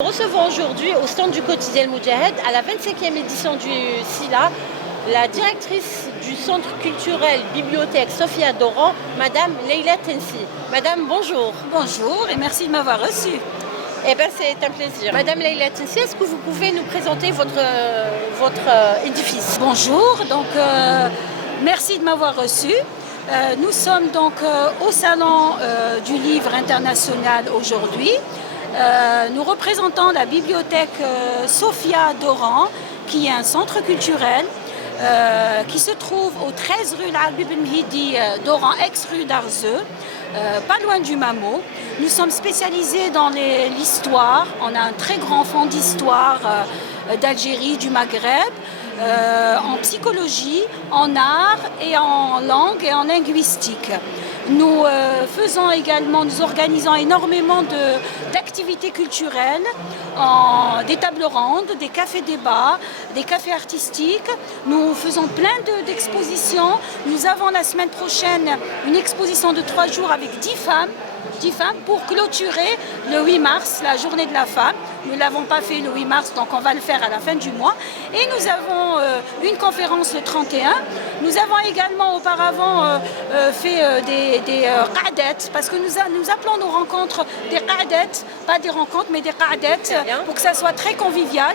Nous recevons aujourd'hui au stand du quotidien El Moudjahed, à la 25e édition du SILA, la directrice du centre culturel bibliothèque Sophia d'Oran, Madame Leila Tensi. Madame, bonjour. Bonjour et merci de m'avoir reçue. Eh bien, c'est un plaisir. Madame Leila Tensi, est-ce que vous pouvez nous présenter votre édifice? Bonjour, merci de m'avoir reçue. Nous sommes au Salon du Livre International aujourd'hui. Nous représentons la bibliothèque Sophia d'Oran, qui est un centre culturel qui se trouve au 13 rue Al-Habib El-Mhidi d'Oran, ex-rue d'Arzeux, pas loin du Mamo. Nous sommes spécialisés dans l'histoire. On a un très grand fonds d'histoire d'Algérie, du Maghreb, en psychologie, en art et en langue et en linguistique. Nous organisons énormément d'activités culturelles, des tables rondes, des cafés-débats, des cafés artistiques. Nous faisons plein d'expositions. Nous avons la semaine prochaine une exposition de 3 jours avec 10 femmes pour clôturer le 8 mars, la journée de la femme. Nous ne l'avons pas fait le 8 mars, donc on va le faire à la fin du mois. Et nous avons une conférence le 31. Nous avons également auparavant fait des qa'adettes, parce que nous appelons nos rencontres des qa'adettes, pas des rencontres, mais des qa'adettes, pour que ça soit très convivial,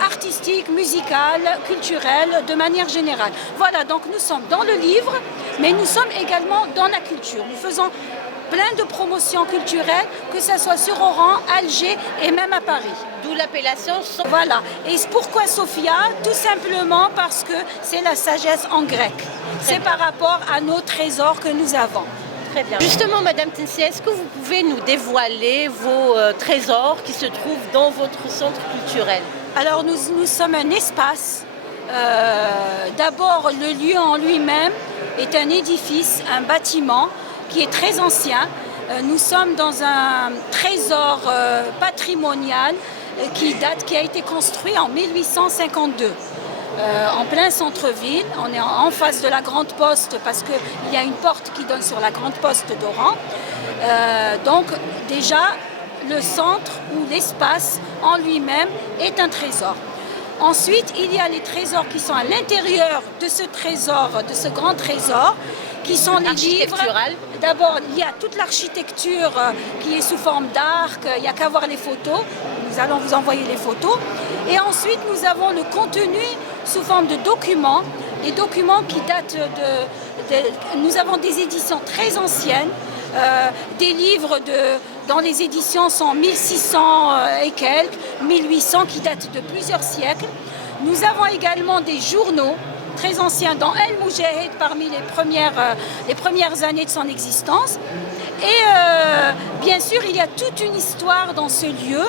artistique, musical, culturel, de manière générale. Voilà, donc nous sommes dans le livre, mais nous sommes également dans la culture. Nous faisons plein de promotions culturelles, que ce soit sur Oran, Alger et même à Paris. D'où l'appellation Sophia. Voilà. Et pourquoi Sophia? Tout simplement parce que c'est la sagesse en grec. C'est par rapport à nos trésors que nous avons. Très bien. Justement, Madame Tensi, est-ce que vous pouvez nous dévoiler vos trésors qui se trouvent dans votre centre culturel? Alors nous sommes un espace. D'abord, le lieu en lui-même est un édifice, un bâtiment qui est très ancien. Nous sommes dans un trésor patrimonial qui a été construit en 1852. En plein centre-ville, on est en face de la Grande Poste parce qu'il y a une porte qui donne sur la Grande Poste d'Oran. Donc déjà, le centre ou l'espace en lui-même est un trésor. Ensuite, il y a les trésors qui sont à l'intérieur de ce trésor, de ce grand trésor, qui sont les livres. D'abord, il y a toute l'architecture qui est sous forme d'arc, il n'y a qu'à voir les photos. Nous allons vous envoyer les photos. Et ensuite, nous avons le contenu sous forme de documents, des documents qui datent nous avons des éditions très anciennes, des livres dans les éditions sont 1600 et quelques, 1800 qui datent de plusieurs siècles. Nous avons également des journaux très anciens dans El Moudjahed parmi les premières années de son existence. Et bien sûr, il y a toute une histoire dans ce lieu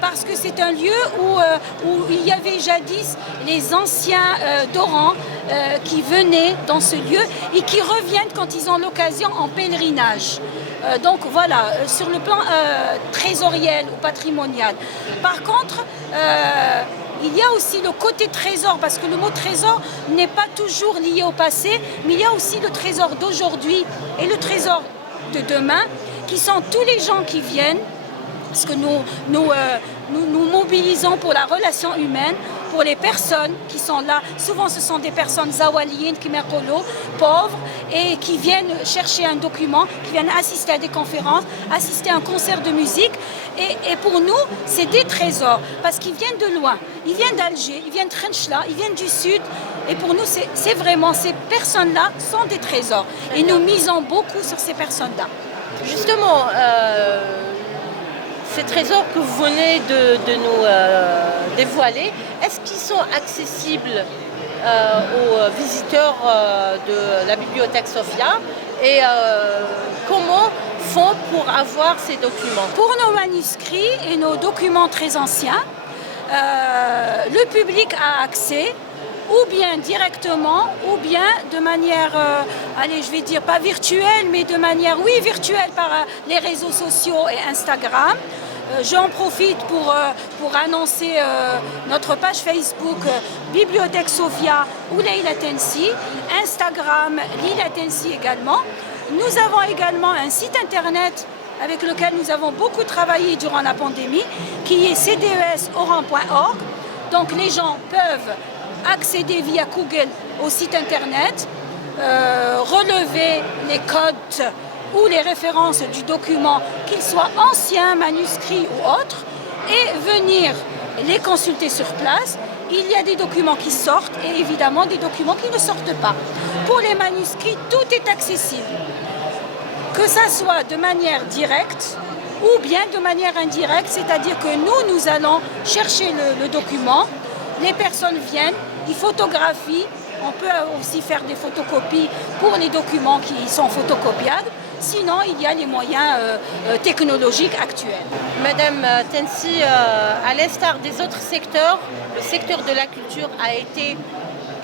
parce que c'est un lieu où il y avait jadis les anciens d'Oran qui venaient dans ce lieu et qui reviennent quand ils ont l'occasion en pèlerinage. Donc voilà, sur le plan trésoriel ou patrimonial. Par contre, il y a aussi le côté trésor, parce que le mot trésor n'est pas toujours lié au passé, mais il y a aussi le trésor d'aujourd'hui et le trésor de demain, qui sont tous les gens qui viennent, parce que nous mobilisons pour la relation humaine, pour les personnes qui sont là. Souvent, ce sont des personnes zawaliyennes, kimerkolo, pauvres, et qui viennent chercher un document, qui viennent assister à des conférences, assister à un concert de musique. Et pour nous, c'est des trésors, parce qu'ils viennent de loin. Ils viennent d'Alger, ils viennent de Khenchla, ils viennent du sud. Et pour nous, c'est vraiment, ces personnes-là sont des trésors. Et nous misons beaucoup sur ces personnes-là. Justement, ces trésors que vous venez de nous dévoiler, est-ce qu'ils sont accessibles aux visiteurs de la bibliothèque Sophia? Et comment font pour avoir ces documents? Pour nos manuscrits et nos documents très anciens, le public a accès ou bien directement, ou bien de manière, je vais dire pas virtuelle, mais de manière, oui, virtuelle par les réseaux sociaux et Instagram. J'en profite pour annoncer notre page Facebook Bibliothèque Sophia ou Leila Tensi, Instagram Leila Tensi également. Nous avons également un site internet avec lequel nous avons beaucoup travaillé durant la pandémie, qui est cdesoran.org. Donc les gens peuvent accéder via Google au site internet, relever les codes ou les références du document, qu'ils soient anciens, manuscrits ou autres, et venir les consulter sur place. Il y a des documents qui sortent et évidemment des documents qui ne sortent pas. Pour les manuscrits, tout est accessible, que ça soit de manière directe ou bien de manière indirecte, c'est-à-dire que nous allons chercher le document, les personnes viennent, ils photographient, on peut aussi faire des photocopies pour les documents qui sont photocopiables, sinon il y a les moyens technologiques actuels. Madame Tensi, à l'instar des autres secteurs, le secteur de la culture a été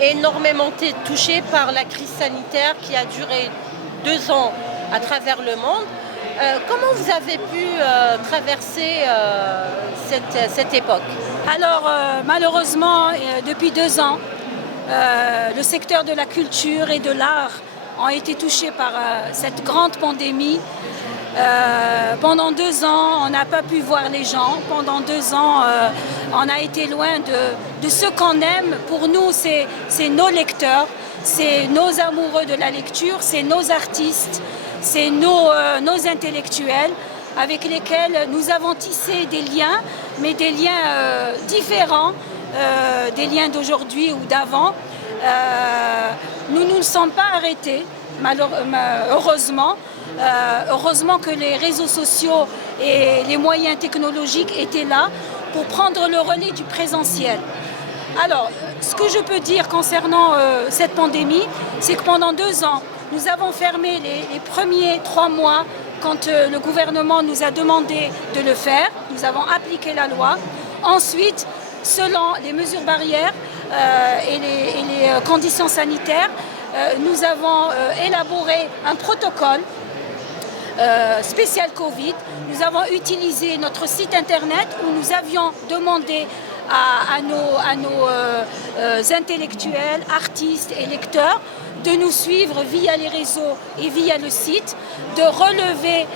énormément touché par la crise sanitaire qui a duré 2 ans à travers le monde. Comment vous avez pu traverser cette époque? Alors malheureusement, depuis 2 ans, le secteur de la culture et de l'art ont été touchés par cette grande pandémie. Pendant 2 ans, on n'a pas pu voir les gens. Pendant 2 ans, on a été loin de ce qu'on aime. Pour nous, c'est nos lecteurs, c'est nos amoureux de la lecture, c'est nos artistes, c'est nos intellectuels avec lesquels nous avons tissé des liens, mais des liens différents, des liens d'aujourd'hui ou d'avant. Nous ne nous sommes pas arrêtés, heureusement. Heureusement que les réseaux sociaux et les moyens technologiques étaient là pour prendre le relais du présentiel. Alors, ce que je peux dire concernant cette pandémie, c'est que pendant 2 ans, nous avons fermé les premiers 3 mois quand le gouvernement nous a demandé de le faire. Nous avons appliqué la loi. Ensuite, selon les mesures barrières et les conditions sanitaires, nous avons élaboré un protocole spécial Covid. Nous avons utilisé notre site internet où nous avions demandé à nos intellectuels, artistes et lecteurs de nous suivre via les réseaux et via le site, de relever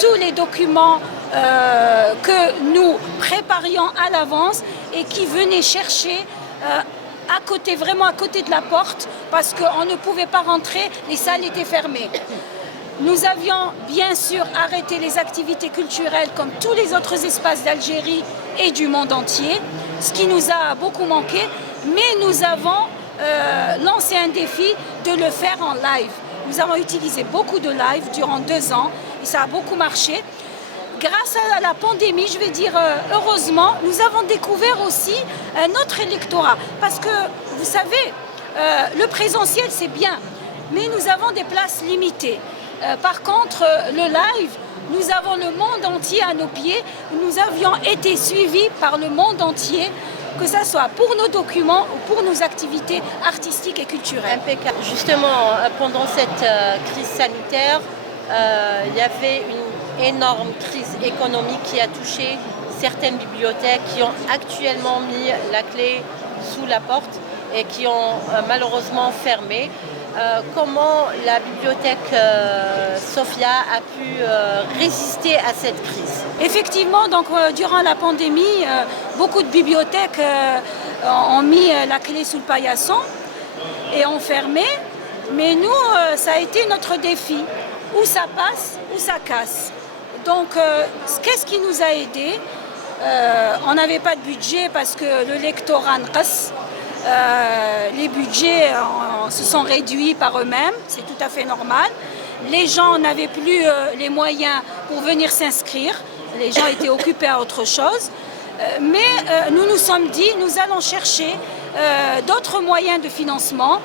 tous les documents que nous préparions à l'avance et qui venaient chercher vraiment à côté de la porte, parce qu'on ne pouvait pas rentrer, les salles étaient fermées. Nous avions bien sûr arrêté les activités culturelles comme tous les autres espaces d'Algérie et du monde entier, ce qui nous a beaucoup manqué, mais nous avons lancé un défi de le faire en live. Nous avons utilisé beaucoup de live durant 2 ans et ça a beaucoup marché. Grâce à la pandémie, je vais dire heureusement, nous avons découvert aussi un autre électorat. Parce que, vous savez, le présentiel c'est bien, mais nous avons des places limitées. Par contre, le live, nous avons le monde entier à nos pieds. Nous avions été suivis par le monde entier, que ce soit pour nos documents ou pour nos activités artistiques et culturelles. Impeccable. Justement, pendant cette crise sanitaire, il y avait une énorme crise économique qui a touché certaines bibliothèques qui ont actuellement mis la clé sous la porte et qui ont malheureusement fermé. Comment la bibliothèque Sophia a pu résister à cette crise? Effectivement, donc, durant la pandémie, beaucoup de bibliothèques ont mis la clé sous le paillasson et ont fermé. Mais nous, ça a été notre défi. Ou ça passe, ou ça casse. Donc, qu'est-ce qui nous a aidés? On n'avait pas de budget parce que le lectorat nqas. Les budgets se sont réduits par eux-mêmes, c'est tout à fait normal. Les gens n'avaient plus les moyens pour venir s'inscrire, les gens étaient occupés à autre chose. Mais nous nous sommes dit, nous allons chercher d'autres moyens de financement.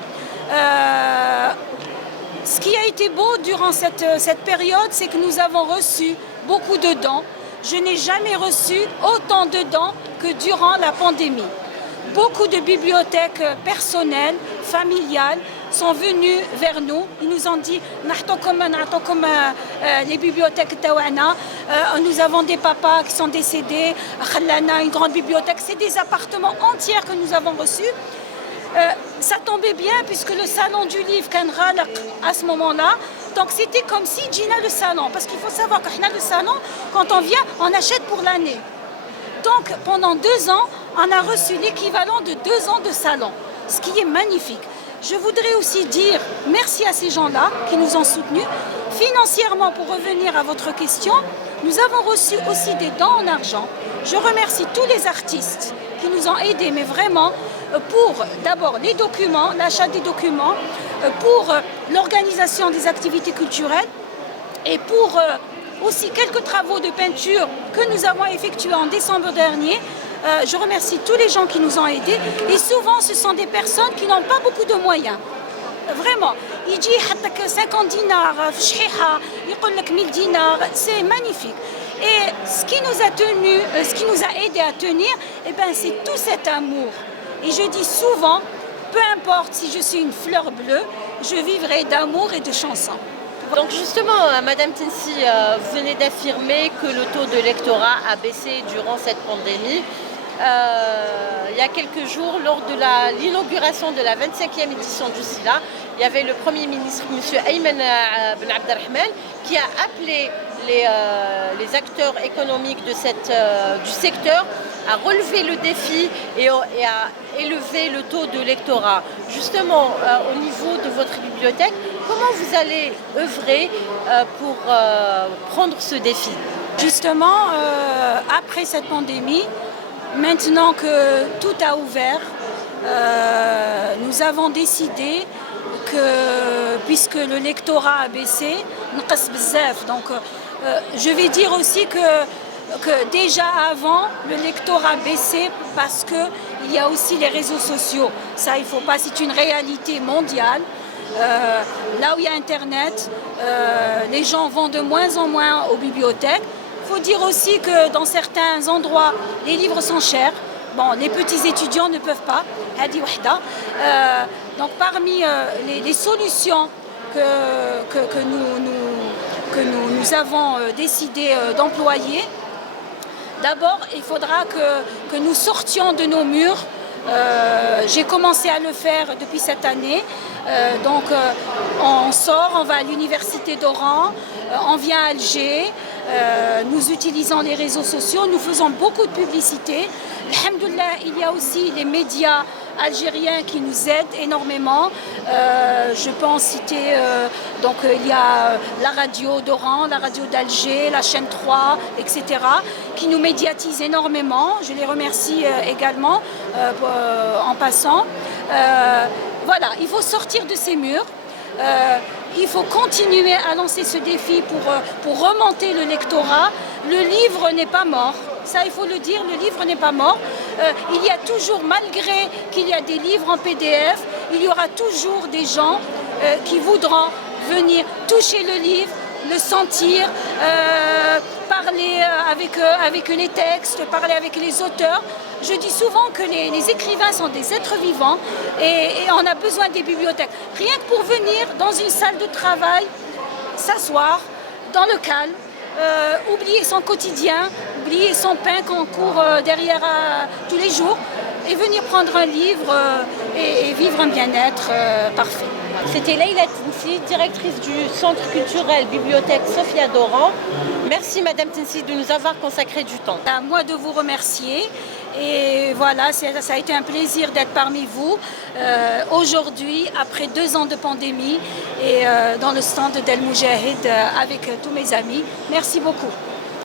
Ce qui a été beau durant cette période, c'est que nous avons reçu beaucoup de dons. Je n'ai jamais reçu autant de dons que durant la pandémie. Beaucoup de bibliothèques personnelles, familiales, sont venues vers nous. Ils nous ont dit les bibliothèques tawana. Nous avons des papas qui sont décédés. Une grande bibliothèque, c'est des appartements entiers que nous avons reçus. Ça tombait bien puisque le salon du livre à ce moment-là, Donc c'était comme si Gina le salon, parce qu'il faut savoir que le salon, quand on vient, on achète pour l'année. Donc pendant 2 ans, on a reçu l'équivalent de 2 ans de salon, ce qui est magnifique. Je voudrais aussi dire merci à ces gens-là qui nous ont soutenus. Financièrement, pour revenir à votre question, nous avons reçu aussi des dons en argent. Je remercie tous les artistes qui nous ont aidés, mais vraiment pour d'abord les documents, l'achat des documents, pour l'organisation des activités culturelles et pour aussi quelques travaux de peinture que nous avons effectués en décembre dernier. Je remercie tous les gens qui nous ont aidés et souvent ce sont des personnes qui n'ont pas beaucoup de moyens. Vraiment, il dit 50 dinars, il dit 1000 dinars, c'est magnifique. Et ce qui nous a tenu, ce qui nous a aidé à tenir, eh ben, c'est tout cet amour. Et je dis souvent, peu importe si je suis une fleur bleue, je vivrai d'amour et de chansons. Donc justement, Madame Tinsy, vous venez d'affirmer que le taux de lectorat a baissé durant cette pandémie. Il y a quelques jours, lors de l'inauguration de la 25e édition du SILA, il y avait le Premier ministre, M. Ayman Ben Abdelrahman, qui a appelé les acteurs économiques du secteur à relever le défi et à élever le taux de lectorat. Justement, au niveau de votre bibliothèque, comment vous allez œuvrer pour prendre ce défi? Justement, après cette pandémie, maintenant que tout a ouvert, nous avons décidé que, puisque le lectorat a baissé, donc je vais dire aussi que déjà avant, le lectorat baissait parce qu'il y a aussi les réseaux sociaux. Ça, il ne faut pas, c'est une réalité mondiale. Là où il y a Internet, les gens vont de moins en moins aux bibliothèques. Il faut dire aussi que dans certains endroits, les livres sont chers. Bon, les petits étudiants ne peuvent pas. Donc parmi les solutions que nous avons décidé d'employer, d'abord, il faudra que nous sortions de nos murs. J'ai commencé à le faire depuis cette année. Donc on sort, on va à l'université d'Oran, on vient à Alger, nous utilisons les réseaux sociaux, nous faisons beaucoup de publicité. Alhamdoulilah, il y a aussi les médias algériens qui nous aident énormément. Je peux en citer, donc il y a la radio d'Oran, la radio d'Alger, la chaîne 3, etc. qui nous médiatisent énormément. Je les remercie également en passant. Voilà, il faut sortir de ces murs. Il faut continuer à lancer ce défi pour remonter le lectorat. Le livre n'est pas mort. Ça, il faut le dire, le livre n'est pas mort. Il y a toujours, malgré qu'il y a des livres en PDF, il y aura toujours des gens qui voudront venir toucher le livre, le sentir, parler avec les textes, parler avec les auteurs. Je dis souvent que les écrivains sont des êtres vivants et on a besoin des bibliothèques. Rien que pour venir dans une salle de travail, s'asseoir dans le calme, oublier son quotidien, oublier son pain qu'on court derrière tous les jours et venir prendre un livre et vivre un bien-être parfait. C'était Leïla Tinsy, directrice du Centre culturel Bibliothèque Sophia d'Oran. Merci Madame Tinsy de nous avoir consacré du temps. À moi de vous remercier. Et voilà, ça a été un plaisir d'être parmi vous aujourd'hui, après 2 ans de pandémie et dans le stand d'El Moujahid avec tous mes amis. Merci beaucoup.